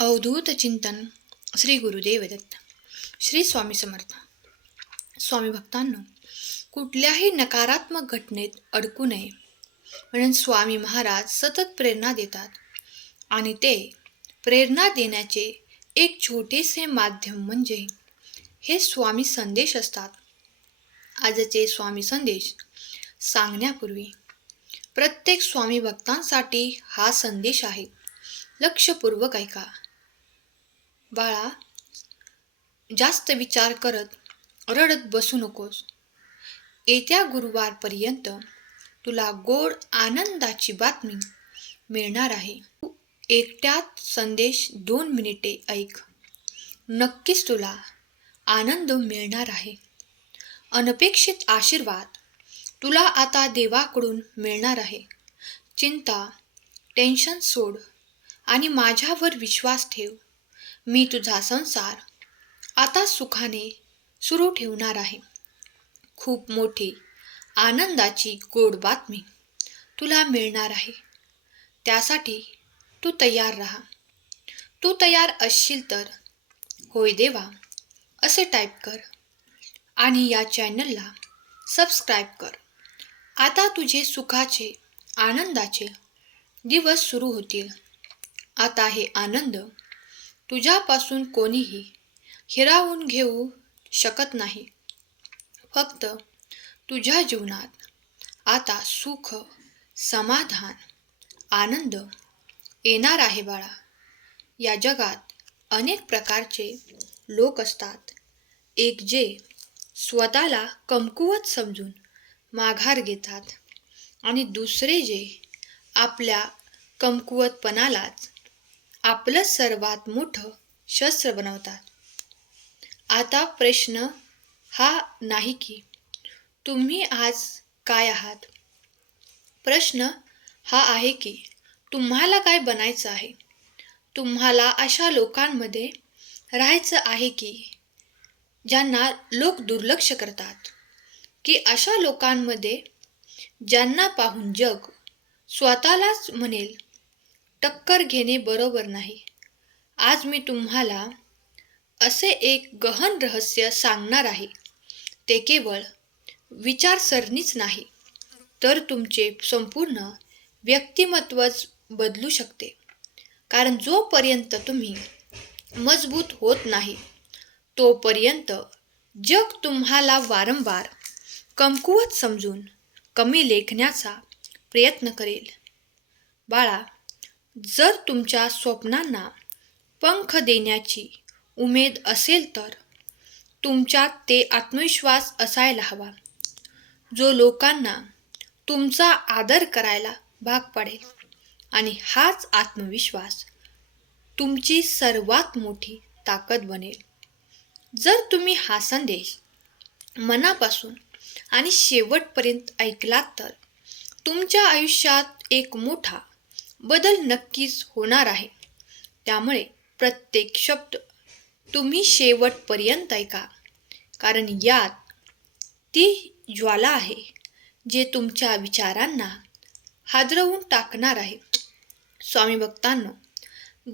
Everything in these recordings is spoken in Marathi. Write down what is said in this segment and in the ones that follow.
अवधूत चिंतन श्री गुरुदेव दत्त श्री स्वामी समर्थ. स्वामी भक्तांनो कुठल्याही नकारात्मक घटनेत अडकू नये. म्हणून स्वामी महाराज सतत प्रेरणा देतात आणि ते प्रेरणा देण्याचे एक छोटेसे माध्यम म्हणजे हे स्वामी संदेश असतात. आजचे स्वामी संदेश सांगण्यापूर्वी प्रत्येक स्वामी भक्तांसाठी हा संदेश आहे. लक्षपूर्वक ऐका. बाळा जास्त विचार करत रडत बसू नकोस. येत्या गुरुवारपर्यंत तुला गोड आनंदाची बातमी मिळणार आहे. तू एकट्यात संदेश दोन मिनिटे ऐक. नक्कीच तुला आनंद मिळणार आहे. अनपेक्षित आशीर्वाद तुला आता देवाकडून मिळणार आहे. चिंता टेन्शन सोड आणि माझ्यावर विश्वास ठेव. मी तुझा संसार आता सुखाने सुरू ठेवणार आहे. खूप मोठी आनंदाची गोड बातमी तुला मिळणार आहे. त्यासाठी तू तयार राहा. तू तयार असशील तर होय देवा असे टाईप कर आणि या चॅनलला सबस्क्राईब कर. आता तुझे सुखाचे आनंदाचे दिवस सुरू होतील. आता हे आनंद तुझ्यापासून कोणीही हिरावून घेऊ शकत नाही. फक्त तुझ्या जीवनात आता सुख समाधान आनंद येणार आहे बाळा. या जगात अनेक प्रकारचे लोक असतात. एक जे स्वतःला कमकुवत समजून माघार घेतात आणि दुसरे जे आपल्या कमकुवतपणालाच आपलं सर्वात मोठं शस्त्र बनवतात. आता प्रश्न हा नाही की तुम्ही आज काय आहात? प्रश्न हा आहे की तुम्हाला काय बनायचं आहे? तुम्हाला अशा लोकांमध्ये राहायचं आहे की ज्यांना लोक दुर्लक्ष करतात? की अशा लोकांमध्ये ज्यांना पाहून जग स्वतःलाच म्हणेल टक्कर घेणे बरोबर नाही. आज मी तुम्हाला असे एक गहन रहस्य सांगणार आहे. ते केवळ विचारसरणीच नाही तर तुमचे संपूर्ण व्यक्तिमत्वच बदलू शकते. कारण जोपर्यंत तुम्ही मजबूत होत नाही तोपर्यंत जग तुम्हाला वारंवार कमकुवत समजून कमी लेखण्याचा प्रयत्न करेल. बाळा जर तुमच्या स्वप्नांना पंख देण्याची उमेद असेल तर तुमच्यात ते आत्मविश्वास असायला हवा जो लोकांना तुमचा आदर करायला भाग पडेल. आणि हाच आत्मविश्वास तुमची सर्वात मोठी ताकद बनेल. जर तुम्ही हा संदेश मनापासून आणि शेवटपर्यंत ऐकलात तर तुमच्या आयुष्यात एक मोठा बदल नक्कीच होणार आहे. त्यामुळे प्रत्येक शब्द तुम्ही शेवटपर्यंत ऐका. कारण यात ती ज्वाला आहे जे तुमच्या विचारांना हादरवून टाकणार आहे. स्वामी भक्तांनो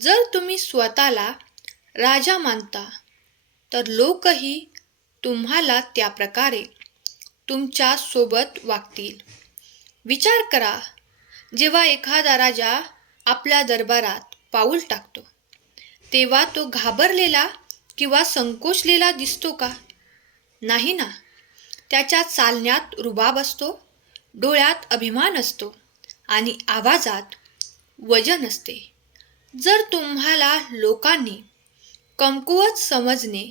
जर तुम्ही स्वतःला राजा मानता तर लोकही तुम्हाला त्या प्रकारे तुमच्यासोबत वागतील. विचार करा जेव्हा एखादा राजा आपल्या दरबारात पाऊल टाकतो तेव्हा तो घाबरलेला किंवा संकोचलेला दिसतो का? नाही ना. त्याच्या चालण्यात रुबाब असतो डोळ्यात अभिमान असतो आणि आवाजात वजन असते. जर तुम्हाला लोकांनी कमकुवत समजणे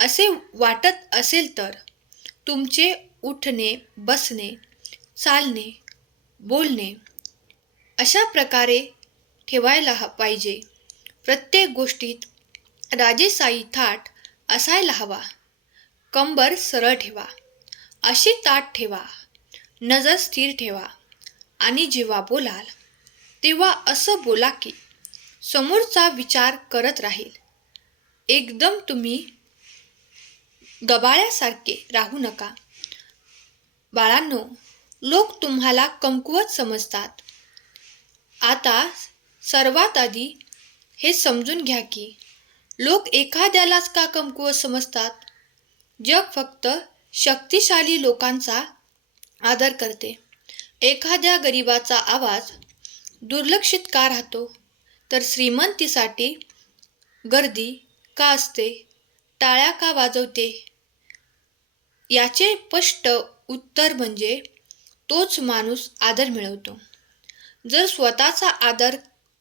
असे वाटत असेल तर तुमचे उठणे बसणे चालणे बोलणे अशा प्रकारे ठेवायला ह- पाहिजे. प्रत्येक गोष्टीत राजेसाई थाट असायला हवा. कंबर सरळ ठेवा. अशी ताट ठेवा. नजर स्थिर ठेवा. आणि जेव्हा बोलाल तेव्हा असं बोला की समोरचा विचार करत राहील. एकदम तुम्ही गबाळ्यासारखे राहू नका. बाळांनो लोक तुम्हाला कमकुवत समजतात. आता सर्वात आधी हे समजून घ्या की लोक एखाद्यालाच का कमकुवत समजतात? जग फक्त शक्तिशाली लोकांचा आदर करते. एखाद्या गरिबाचा आवाज दुर्लक्षित का राहतो? तर श्रीमंतीसाठी गर्दी का असते? टाळ्या का वाजवते? याचे स्पष्ट उत्तर म्हणजे तोच माणूस आदर मिळवतो. जर स्वतःचा आदर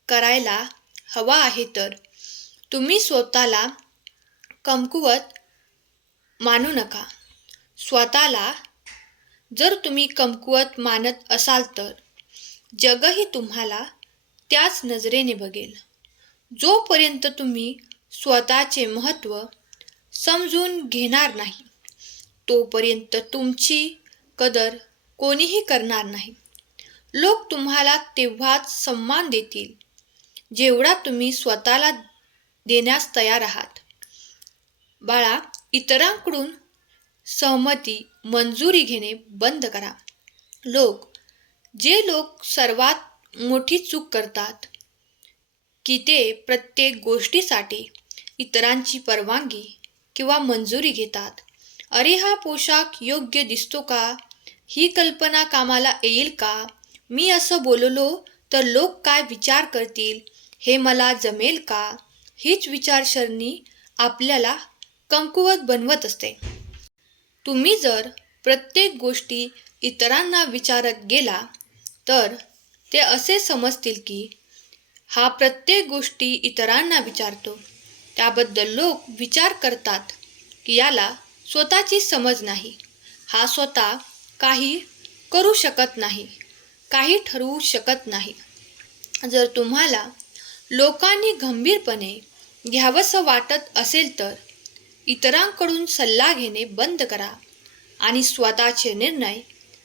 करायला हवा आहे तर तुम्ही स्वतःला कमकुवत मानू नका. स्वतःला जर तुम्ही कमकुवत मानत असाल तर जगही तुम्हाला त्याच नजरेने बघेल. जोपर्यंत तुम्ही स्वतःचे महत्त्व समजून घेणार नाही तोपर्यंत तुमची कदर कोणीही करणार नाही. लोक तुम्हाला तेव्हाच सन्मान देतील जेवढा तुम्ही स्वतःला देण्यास तयार आहात. बाळा इतरांकडून सहमती मंजुरी घेणे बंद करा. लोक जे लोक सर्वात मोठी चूक करतात की ते प्रत्येक गोष्टीसाठी इतरांची परवानगी किंवा मंजुरी घेतात. अरे हा पोशाख योग्य दिसतो का? ही कल्पना कामाला येईल का? मी असं बोललो तर लोक काय विचार करतील? हे मला जमेल का? हीच विचारसरणी आपल्याला कमकुवत बनवत असते. तुम्ही जर प्रत्येक गोष्टी इतरांना विचारत गेला तर ते असे समजतील की हा प्रत्येक गोष्टी इतरांना विचारतो. त्याबद्दल लोक विचार करतात की याला स्वतःची समज नाही. हा स्वतः काही करू शकत नाही. काही ठरवू शकत नाही. जर तुम्हाला लोकांनी गंभीरपणे घ्यावंसं वाटत असेल तर इतरांकडून सल्ला घेणे बंद करा आणि स्वतःचे निर्णय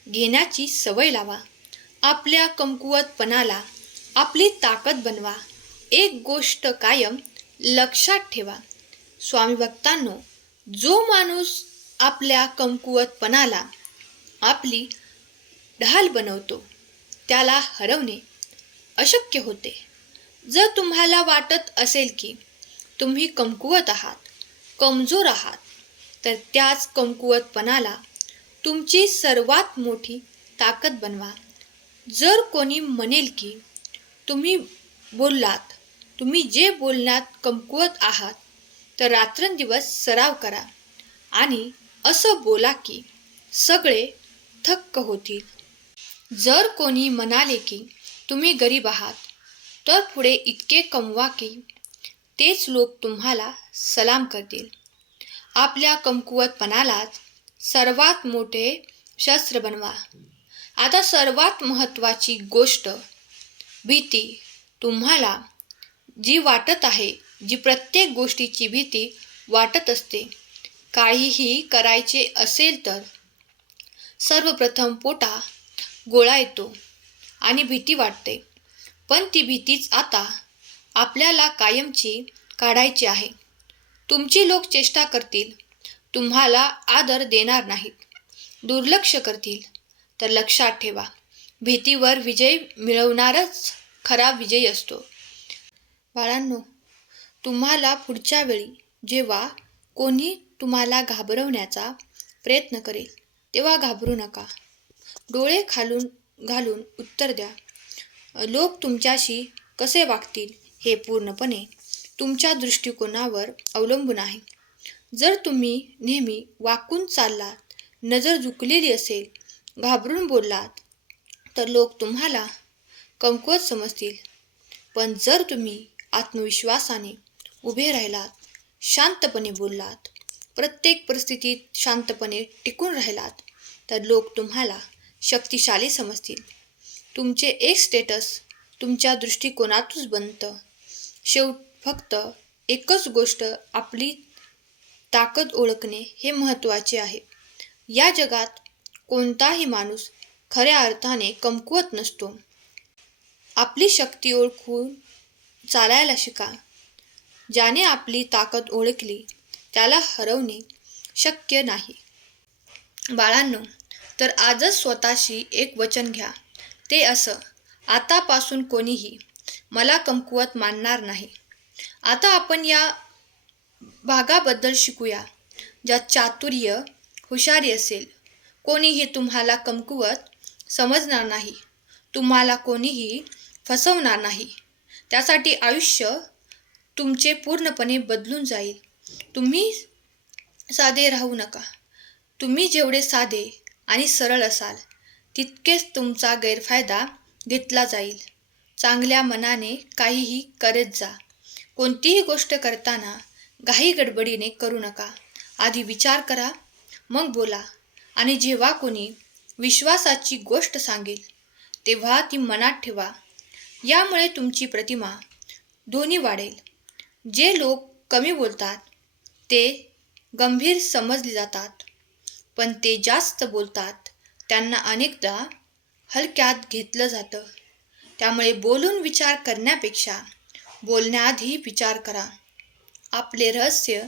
घेण्याची सवय लावा. आपल्या कमकुवतपणाला आपली ताकद बनवा. एक गोष्ट कायम लक्षात ठेवा. स्वामी भक्तांनो जो माणूस आपल्या कमकुवतपणाला आपली ढाल बनवतो त्याला हरवणे अशक्य होते. जर तुम्हाला वाटत असेल की तुम्ही कमकुवत आहात कमजोर आहात तर त्याच कमकुवतपणाला तुमची सर्वात मोठी ताकद बनवा. जर कोणी म्हणेल की तुम्ही बोललात तुम्ही जे बोलण्यात कमकुवत आहात तर रात्रंदिवस सराव करा आणि असं बोला की सगळे थक्क होतील. जर कोणी म्हणाले की तुम्ही गरीब आहात तर पुढे इतके कमवा की तेच लोक तुम्हाला सलाम करतील. आपल्या कमकुवतपणालाच सर्वात मोठे शस्त्र बनवा. आता सर्वात महत्त्वाची गोष्ट भीती तुम्हाला जी वाटत आहे जी प्रत्येक गोष्टीची भीती वाटत असते काहीही करायचे असेल तर सर्वप्रथम पोटा गोळा येतो आणि भीती वाटते. पण ती भीतीच आता आपल्याला कायमची काढायची आहे. तुमची लोक चेष्टा करतील. तुम्हाला आदर देणार नाहीत. दुर्लक्ष करतील. तर लक्षात ठेवा भीतीवर विजय मिळवणारच खरा विजय असतो. बाळांनो तुम्हाला पुढच्या वेळी जेव्हा कोणी तुम्हाला घाबरवण्याचा प्रयत्न करेल तेव्हा घाबरू नका. डोळे खालून घालून उत्तर द्या. लोक तुमच्याशी कसे वागतील हे पूर्णपणे तुमच्या दृष्टिकोनावर अवलंबून आहे. जर तुम्ही नेहमी वाकून चाललात नजर झुकलेली असेल घाबरून बोललात तर लोक तुम्हाला कमकुवत समजतील. पण जर तुम्ही आत्मविश्वासाने उभे राहिलात शांतपणे बोललात प्रत्येक परिस्थितीत शांतपणे टिकून राहिलात तर लोक तुम्हाला शक्तिशाली समजतील. तुमचे एक स्टेटस तुमच्या दृष्टिकोनातूनच बनतं. शेवट फक्त एकच गोष्ट आपली ताकद ओळखणे हे महत्त्वाचे आहे. या जगात कोणताही माणूस खऱ्या अर्थाने कमकुवत नसतो. आपली शक्ती ओळखून चालायला शिका. ज्याने आपली ताकद ओळखली त्याला हरवणे शक्य नाही. बाळांनो तर आजच स्वतःशी एक वचन घ्या. ते असं आतापासून कोणीही मला कमकुवत मानणार नाही. आता आपण या भागाबद्दल शिकूया ज्यात चातुर्य हुशारी असेल. कोणीही तुम्हाला कमकुवत समजणार नाही. तुम्हाला कोणीही फसवणार नाही. त्यासाठी आयुष्य तुमचे पूर्णपणे बदलून जाईल. तुम्ही साधे राहू नका. तुम्ही जेवढे साधे आणि सरळ असाल. तितकेच तुमचा गैरफायदा घेतला जाईल. चांगल्या मनाने काहीही करत जा. कोणतीही गोष्ट करताना घाई गडबडीने करू नका. आधी विचार करा मग बोला. आणि जेव्हा कोणी विश्वासाची गोष्ट सांगेल तेव्हा ती मनात ठेवा. यामुळे तुमची प्रतिमा दोन्ही वाढेल. जे लोक कमी बोलतात ते गंभीर समजले जातात. पण ते जास्त बोलतात. त्यांना अनेकदा हलक्यात घेतलं जातं. त्यामुळे बोलून विचार करण्यापेक्षा बोलण्याआधी विचार करा. आपले रहस्य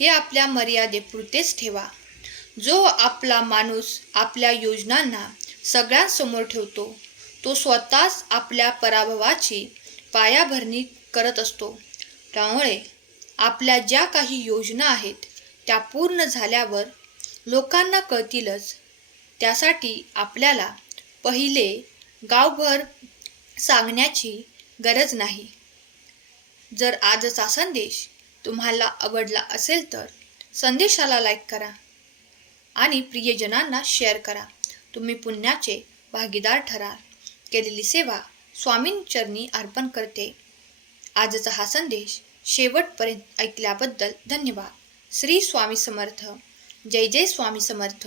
हे आपल्या मर्यादेपुरतेच ठेवा. जो आपला माणूस आपल्या योजनांना सगळ्यांसमोर ठेवतो तो स्वतःच आपल्या पराभवाची पायाभरणी करत असतो. त्यामुळे आपल्या ज्या काही योजना आहेत त्या पूर्ण झाल्यावर लोकांना कळतीलच. त्यासाठी आपल्याला पहिले गावभर सांगण्याची गरज नाही. जर आजचा संदेश तुम्हाला आवडला असेल तर संदेशाला लाईक करा आणि प्रियजनांना शेअर करा. तुम्ही पुण्याचे भागीदार ठराल. केलेली सेवा स्वामींचरणी अर्पण करते. आजचा हा संदेश शेवटपर्यंत ऐकल्याबद्दल धन्यवाद. श्री स्वामी समर्थ. जय जय स्वामी समर्थ.